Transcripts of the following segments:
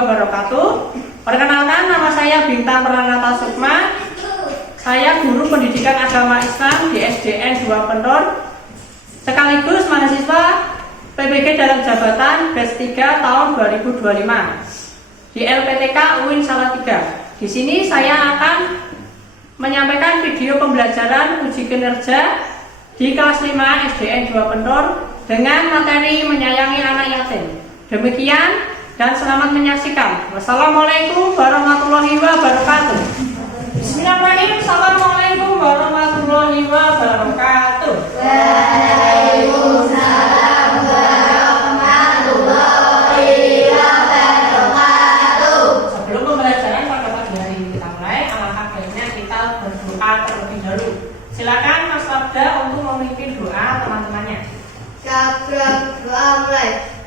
wabarakatuh. Perkenalkan, nama saya Bintang Pranata Sukma. Saya guru pendidikan agama Islam di SDN 2 Pendor, sekaligus mahasiswa PPG dalam jabatan batch 3 tahun 2025 di LPTK UIN Salatiga. Di sini saya akan menyampaikan video pembelajaran uji kinerja di kelas 5 SDN 2 Pendor dengan materi menyayangi anak yatim. Demikian dan selamat menyaksikan. Wassalamualaikum warahmatullahi wabarakatuh. Bismillahirrahmanirrahim. Assalamualaikum warahmatullahi wabarakatuh. Waalaikumsalam warahmatullahi wabarakatuh. Sebelum pembelajaran pada pagi hari ini kita mulai, alangkah baiknya kita berdoa terlebih dahulu. Silakan Mas Sabda untuk memimpin doa teman-temannya. Sabrang doa mulai.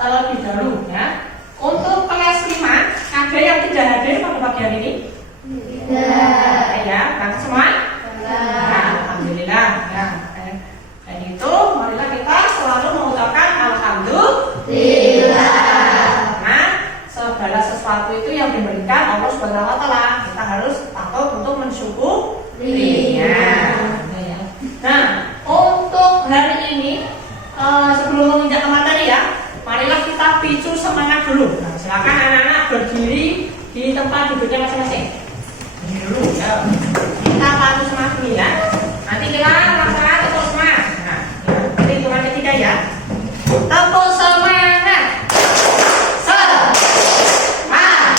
Terlebih dahulu ya. Untuk kelas 5 ada yang tidak hadir pada pagi hari ini? Tidak. Ya, berangkat semua? Nah, alhamdulillah ya. Dan itu marilah kita selalu mengucapkan alhamdulillah. Karena segala sesuatu itu yang diberikan Allah Subhanahu wa taala, kita harus takut untuk mensyukurinya. Nah, untuk hari ini sebelum menginjak ke materi ya, marilah kita picu semangat dulu. Nah, silakan anak-anak berdiri di tempat duduknya masing-masing. Ini dulu ya. Kita patuh semangat dulu ya. Nanti kita laksanakan tepuk semangat. Nah, ini hitungan ketiga ya. Tepuk semangat. Semangat.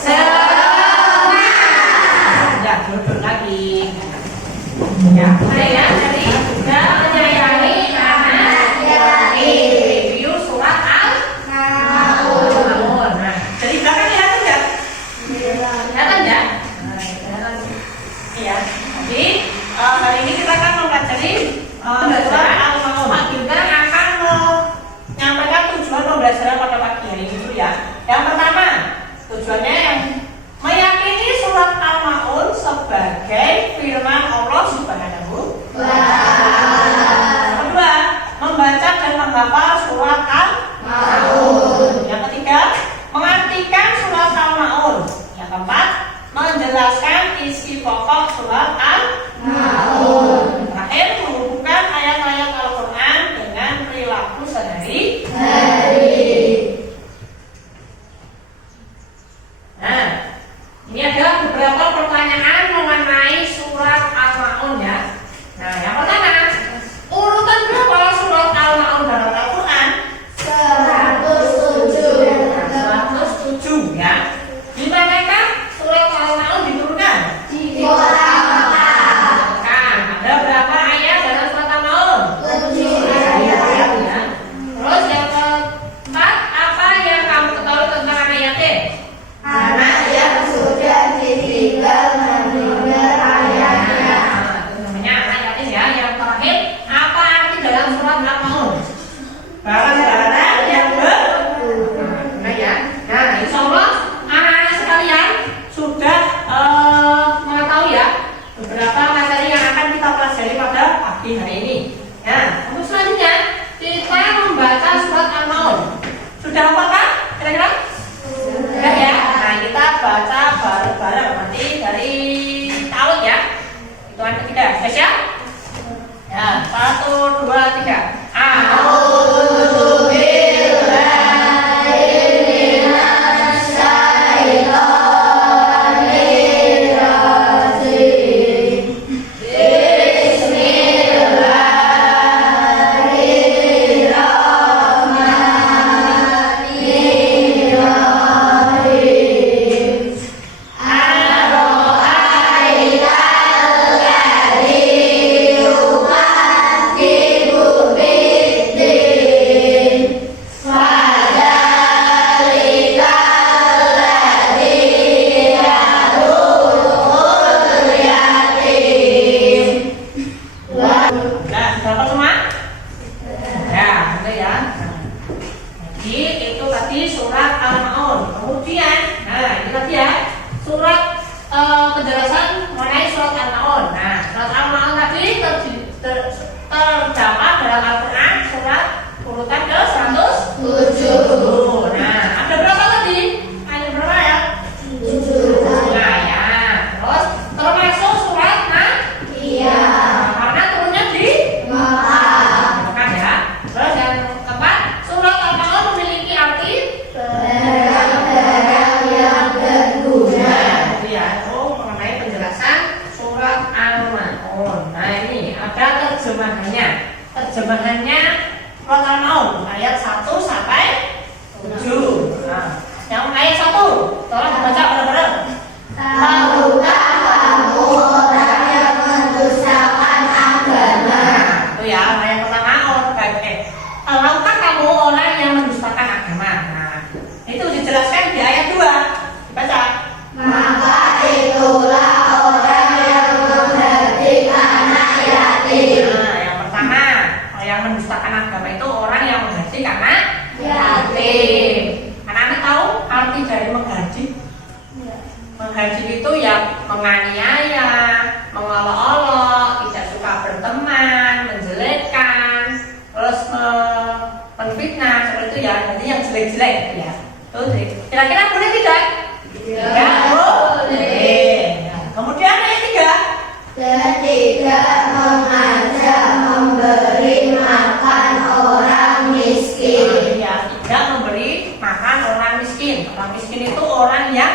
Semangat. Ya, duduk lagi. Ya, mulai ya. Dari juga menyayangi review surat Al-Maun. Nah, dari belakang kelihatan nggak? Kelihatan nggak? Iya. Jadi hari ini kita akan mempelajari surat Al-Maun. Pak Bintang akan menyampaikan tujuan pembelajaran pada pagi hari ini dulu ya. Yang pertama, tujuannya yang meyakini surat Al-Maun sebagai firman Allah Subhanahu wa taala. Kedua, membaca dan menghafal surat Al-Maun. Yang ketiga, mengartikan surat Al-Maun. Yang keempat, menjelaskan isi pokok surat Al-Maun. Terakhir, menghubungkan ayat-ayat Al-Quran dengan perilaku sehari-hari. Nah, ini adalah beberapa pertanyaan mengenai surat Al-Maun ya. Nah, yang pertama, urutan berapa surat Al-Maun dalam Al-Quran? 107 ya. Di manakah surat Al-Maun diturunkan? Di kota Mekah. Ada berapa ayat dalam surat Al-Maun? 7 ayat ya. Terus yang keempat, apa yang kamu ketahui tentang anak yatim? Anak yang sudah ditinggal mendengar ayatnya. Itu namanya anak yatim ya. Yang terakhir, apa arti dalam surat Al-Maun? Barang-barang yang berguna ya. Nah, insya Allah anak-anak sekalian sudah mengetahui ya beberapa materi yang akan kita pelajari pada pagi hari ini. Nah, untuk selanjutnya kita membaca surat Al-Maun. Sudah apakah kira-kira? Sudah ya. Nah, kita baca bareng-bareng nanti dari talut ya. Hitungan ketiga. Siap? Ya, 1, 2, 3. Aro'aita alladzi yukadzibu terdapat dalam Al-Quran surat urutan ke 107. Nah, ada berapa tadi? Ada berapa ya? 7. Nah ya, terus termasuk surat karena turunnya di Mekah ya. Terus yang keempat, surat Al-Baqarah memiliki arti Barang-barang yang berguna. itu ya, itu mengenai penjelasan surat Al-Maun. Nah ini ada terjemahannya. Terjemahannya surat Al-Maun ayat 1 sampai 7. Nah, yang ayat 1 tolong dibaca bareng-bareng. Tahukah kamu orang yang mendustakan agama? Itu ya, ayat pertama tahukah kamu orang yang mendustakan agama? Nah, itu dijelaskan di ayat 2. Dibaca. Maka itulah orang yang menghardik anak yatim. Nah, yang pertama, yang mendustakan agama itu orang yang menghaji karena yatim. Anak-anak tahu arti dari menghaji? Menghaji itu ya menganiaya, mengolok-olok, tidak suka berteman, menjelekkan, terus menfitnah seperti itu ya. Jadi yang jelek-jelek ya. Tuh, kira-kira boleh tidak? Tidak boleh. Nah, kemudian yang ketiga. Dan tidak mengajak memberi makan orang miskin. Ya, tidak memberi makan orang miskin. Orang miskin itu orang yang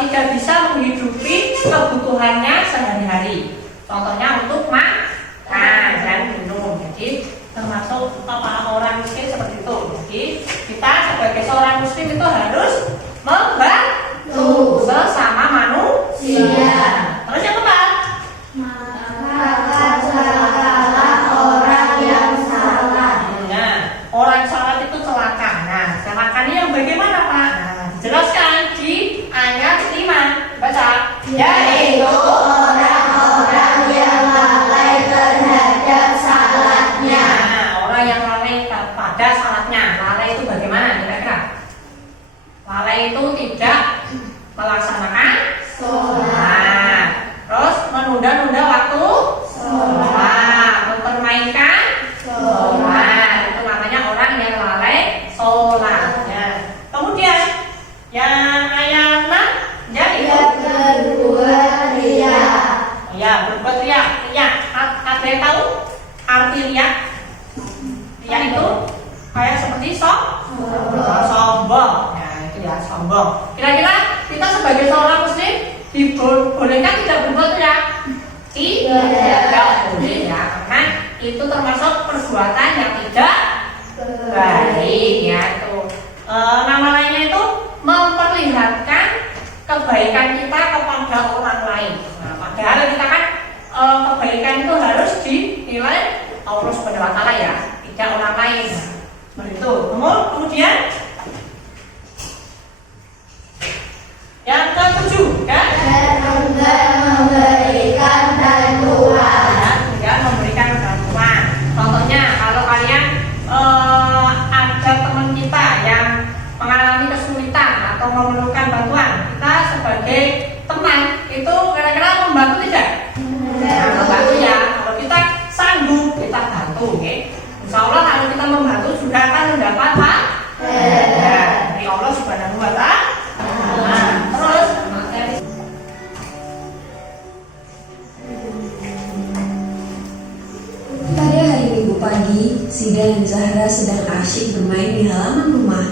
tidak bisa menghidupi kebutuhannya sehari-hari. Contohnya untuk makan dan minum. Jadi termasuk orang miskin seperti itu. Jadi kita sebagai seorang muslim itu harus membantu sesama manusia. Terus yang keempat. Maka celakalah orang yang salah. Nah, orang salat itu celaka. Nah, celaka ini yang bagaimana Pak? Nah, dijelaskan di ayat 5. Baca. Yaitu orang-orang yang lalai terhadap salatnya. Nah, orang yang lalai pada salatnya. Lalai itu bagaimana kira-kira? Lalai itu tidak melaksanakan Sholat. terus menunda-nunda waktu Sholat. mempermainkan sholat. Itu namanya orang yang lalai sholatnya. Kemudian yang ayat 6 jadi Yang kedua ria. ya berbuat riak. Ada yang tahu arti riak? Riak itu kayak seperti sombong. Nah itu ya sombong. Kira-kira kita sebagai seorang muslim dibolehkan tidak berbuat riak? Tidak boleh ya, karena itu termasuk perbuatan yang tidak baik ya. Itu nama lainnya itu memperlihatkan kebaikan kita kepada orang lain. Nah, padahal kita kan kebaikan itu harus dinilai Allah Subhanahu wa taala ya, tidak orang lain. Seperti itu. Kemudian yang ke-7 ya. Dan enggan memberikan bantuan. Ya, memberikan bantuan. Contohnya kalau kalian ada teman kita yang mengalami kesulitan atau memerlukan bantuan, kita sebagai teman itu kira-kira membantu tidak? Nah, membantu ya. Kalau kita sanggup kita bantu, ya. Insya Allah kalau kita membantu juga akan mendapat pahala dari Allah Subhanahu wa taala. Nah, terus Pada hari Minggu pagi, Sida dan Zahra sedang asyik bermain di halaman rumah.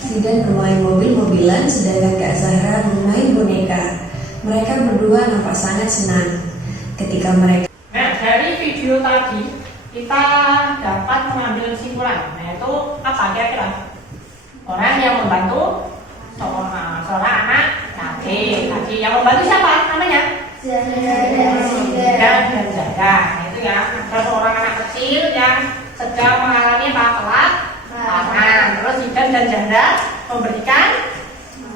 Sida bermain mobil-mobilan, sedangkan Kak Zahra bermain boneka. Mereka berdua nampak sangat senang. Ketika mereka Nah, dari video tadi kita dapat mengambil kesimpulan. Nah, itu apa kira-kira? Orang yang membantu seorang anak yatim. Tadi yang membantu siapa namanya? Dan jaga. Nah, itu ya. Ada seorang anak kecil yang sedang mengalami kelaparan. Terus Zidan dan janda memberikan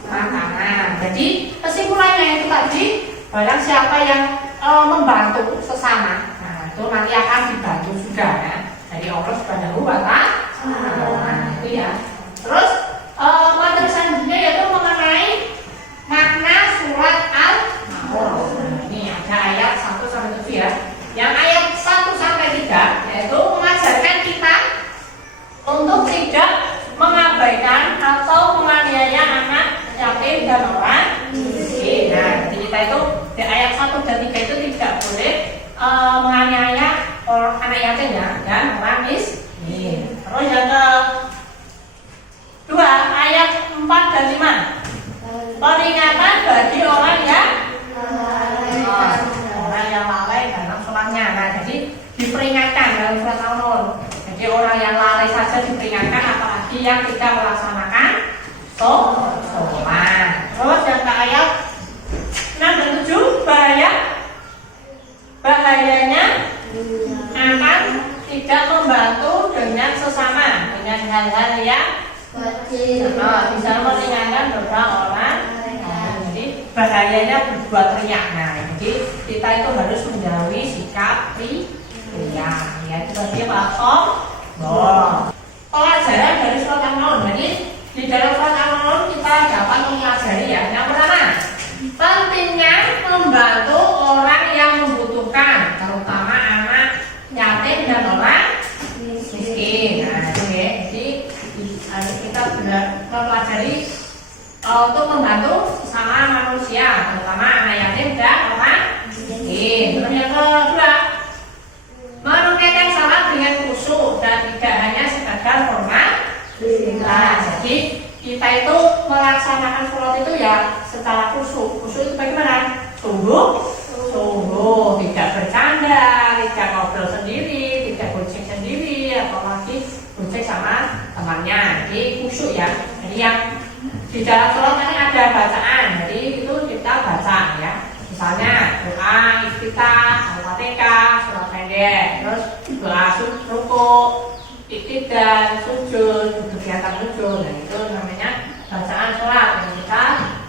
makanan. Jadi kesimpulannya itu tadi, barang siapa yang membantu sesama, nah itu nanti akan dibantu juga ya dari Allah Subhanahu wa taala. Nah, itu ya. Terus materi selanjutnya yaitu mengenai makna surat Al-Maun. Nah, ini ada ayat 1 sampai 7 ya. Yang ayat 1 sampai miskin. Terus yang kedua, ayat 4 dan 5. Peringatan bagi orang yang lalai dalam sholatnya. Nah, jadi diperingatkan dalam surat Al-Nur. Jadi orang yang lalai saja diperingatkan, apalagi yang tidak melaksanakan sholat. Terus yang ke ayat 6 dan 7, bahayanya akan tidak membantu dengan sesama dengan hal-hal yang bisa meringankan beban orang. Jadi bahayanya berbuat riak. Nah, jadi kita itu harus menjauhi sikap riak. Ya, itu tadi pelajaran dari surat Al-Nur. Jadi di dalam surat Al-Nur kita dapat mempelajari ya. Yang pertama, pentingnya membantu orang yang membutuhkan, terutama anak yatim dan orang miskin. Nah, itu ya. Jadi kita benar mempelajari untuk membantu sesama manusia, terutama anak yatim dan orang miskin. Terus yang kedua, menunaikan salat dengan khusyuk dan tidak hanya sekadar formalitas. Jadi kita itu melaksanakan sholat itu ya secara khusyuk. Khusyuk itu bagaimana? Sungguh, tidak bercanda, tidak ngobrol sendiri, tidak gojek sendiri, apalagi gojek sama temannya. Jadi khusyuk ya. Jadi yang di dalam sholat ini ada bacaan, jadi itu kita baca ya. Misalnya doa iftitah, Al-Fatihah, surat pendek, terus doa ruku, iktidal, sujud, kegiatan sujud. Nah, itu namanya bacaan sholat yang kita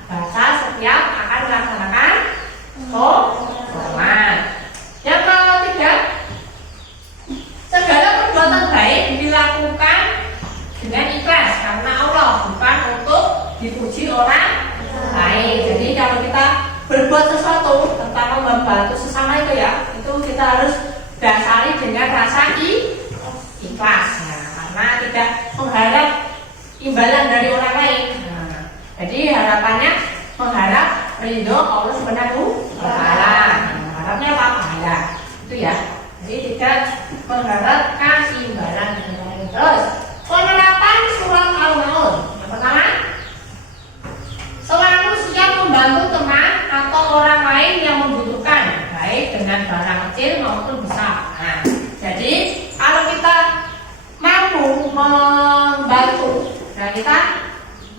baca setiap akan melaksanakan sholat. Yang ketiga, segala perbuatan baik dilakukan dengan ikhlas karena Allah, bukan untuk dipuji orang lain. Jadi kalau kita berbuat sesuatu, terutama membantu sesama itu ya, itu kita harus dasari dengan rasa ikhlas. Nah, karena tidak mengharap imbalan dari orang lain. Nah, jadi harapannya mengharap ridho Allah Subhanahu wa Ta'ala. Harapnya apa? Pahala. Itu ya. Jadi tidak mengharapkan imbalan dari orang lain. Terus penerapan surat Al-Nur. Yang pertama, selalu siap membantu teman atau orang lain yang membutuhkan, baik dengan barang kecil maupun besar. Nah, jadi kalau kita mampu membantu, nah kita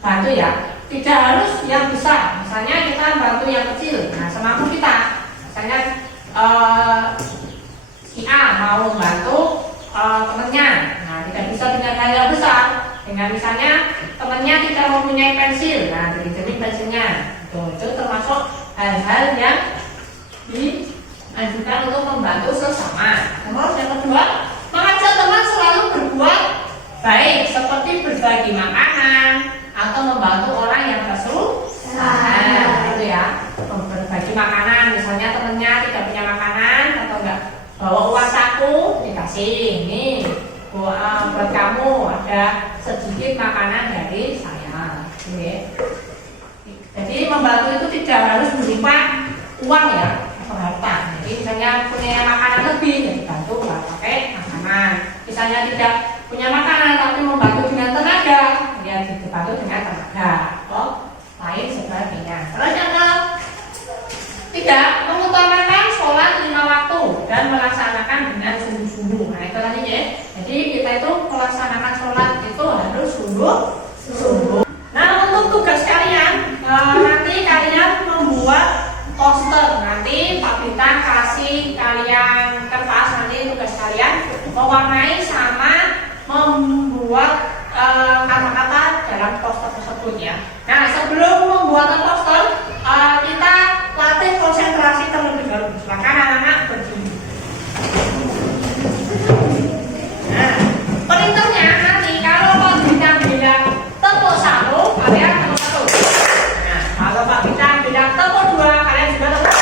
bantu ya, tidak harus yang besar. Misalnya kita bantu yang kecil, nah semampu kita. Misalnya si A mau membantu temannya, nah tidak bisa dengan hal yang besar. Dengan misalnya temannya tidak mempunyai pensil, nah dipinjemin pensilnya. Itu termasuk hal-hal yang dianjurkan untuk membantu sesama. Terus yang kedua, mengajak teman selalu berbuat baik, seperti berbagi makanan atau membantu orang yang kesusahan. Itu ya, berbagi makanan. Misalnya temannya tidak punya makanan atau enggak bawa uang saku, dikasih ini. Buat kamu ada sedikit makanan dari saya. Jadi membantu itu tidak harus berupa uang ya atau harta. Jadi misalnya punya makanan lebih, ya dibantu pakai makanan. Misalnya tidak punya makanan tapi membantu dengan tenaga, ya dibantu dengan tenaga atau lain sebagainya. Terus yang ketiga, mengutamakan sholat 5 waktu dan melaksanakan dengan sungguh-sungguh. Nah itu tadi ya. Jadi kita itu melaksanakan sholat itu harus sungguh-sungguh. Nah untuk tugas kalian, nanti kalian membuat poster. Nanti Pak Bintang kasih kalian kertas, nanti tugas kalian mewarnai sama membuat kata-kata dalam poster tersebut ya. Nah sebelum pembuatan poster, kita latih konsentrasi terlebih dahulu. Silakan anak-anak berdiri. Nah, perintahnya nanti kalau Pak Bintang bilang tepuk 1, kalian tepuk 1. Nah, kalau Pak Bintang bilang tepuk 2, kalian juga tepuk.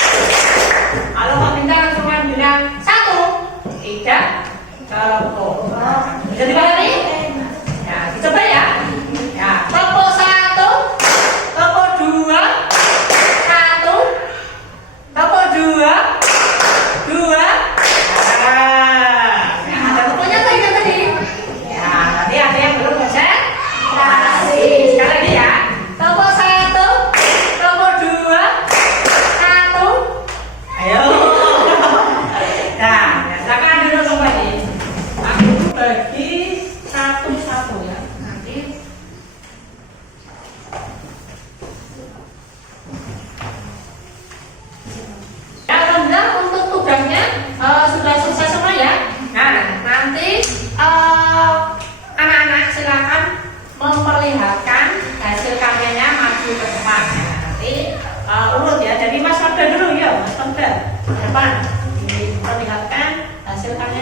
Kalau Pak Bintang cuma bilang 1, 3, tepuk. Bisa dipahami? Ya, dicoba ya. Ya, tepuk 1, tepuk 2, 1, tepuk 2, 2. Nah, ada tepuknya tadi.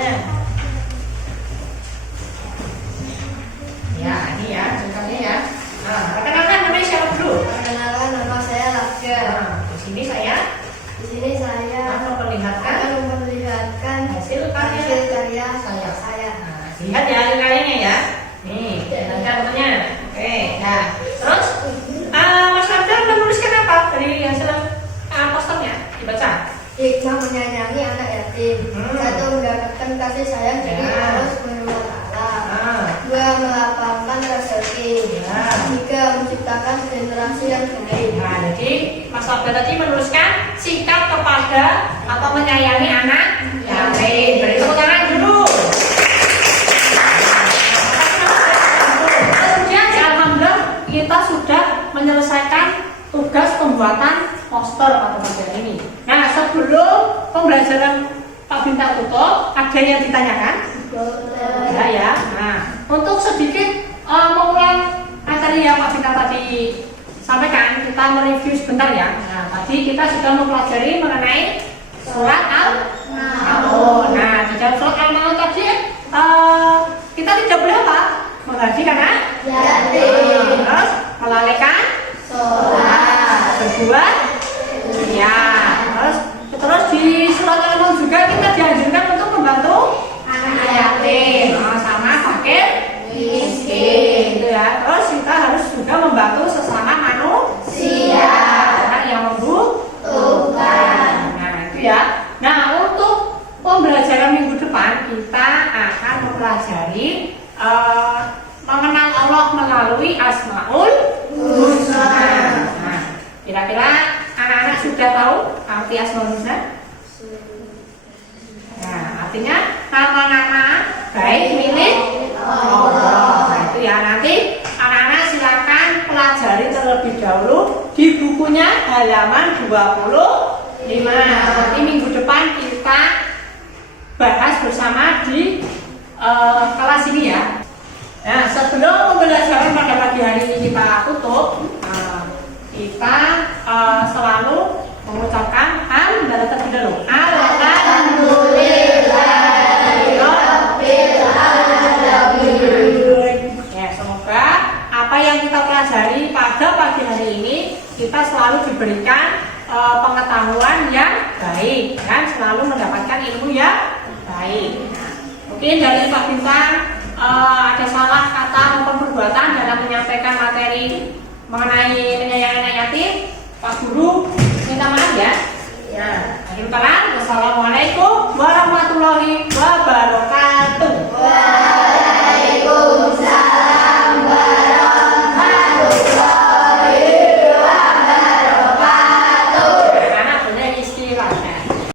namanya. Ya, ini ya, contohnya ya. Nah, perkenalkan namanya siapa dulu? Perkenalkan, nama saya Lafja. Nah, di sini saya Di sini saya akan memperlihatkan akan memperlihatkan hasil karya karya saya. Nah, lihat ya karyanya ya. Nih, lihatkan fotonya. Oke, nah, terus Mas Abdul menuliskan apa dari hasil posternya? Dibaca. Hikmah menyayangi anak yatim. Satu, mendapatkan kasih sayang dari Ya. Allah Subhanahu wa Ta'ala. Nah, Dua, melapangkan rezeki. Ya. Tiga, menciptakan generasi yang baik. nah, jadi Mas Abdul tadi menuliskan sikap kepada atau menyayangi anak yatim. Beri tepuk tangan dulu. Kemudian ya, alhamdulillah kita sudah menyelesaikan tugas pembuatan poster pada pagi ini. Nah, sebelum pembelajaran Pak Bintang tutup, ada yang ditanyakan? Ya, ya. Nah, untuk sedikit mengulang materi yang Pak Bintang tadi sampaikan, kita mereview sebentar ya. Nah, tadi kita sudah mempelajari mengenai surat Al-Maun. Nah, di dalam surat Al-Maun tadi kita tidak boleh apa? Menghaji karena Yatim. terus melalaikan Sholat. berbuat ya, terus di surat Al-Maun juga kita dianjurkan untuk membantu anak yatim sama fakir miskin gitu ya. Terus kita harus juga membantu sesama manusia yang membutuhkan. Nah, itu ya. Nah, untuk pembelajaran minggu depan kita akan mempelajari mengenal Allah melalui Asmaul Husna. Nah, kira-kira anak-anak sudah tahu arti Asmaul Husna? Nah, artinya nama-nama baik milik Allah. Nah, itu ya, nanti anak-anak silakan pelajari terlebih dahulu di bukunya halaman 25. Nanti minggu depan kita bahas bersama di kelas ini ya. Nah, sebelum pembelajaran pada pagi hari ini kita tutup, kita selalu mengucapkan hamdalah terlebih dahulu. Ya, semoga apa yang kita pelajari pada pagi hari ini kita selalu diberikan pengetahuan yang baik dan selalu mendapatkan ilmu yang baik. Nah, mungkin dari Pak Bintang ada salah kata maupun perbuatan dalam menyampaikan materi mengenai menyayangi anak yatim, Pak Guru minta maaf ya. Ya, akhir kalam, wassalamualaikum warahmatullahi wabarakatuh.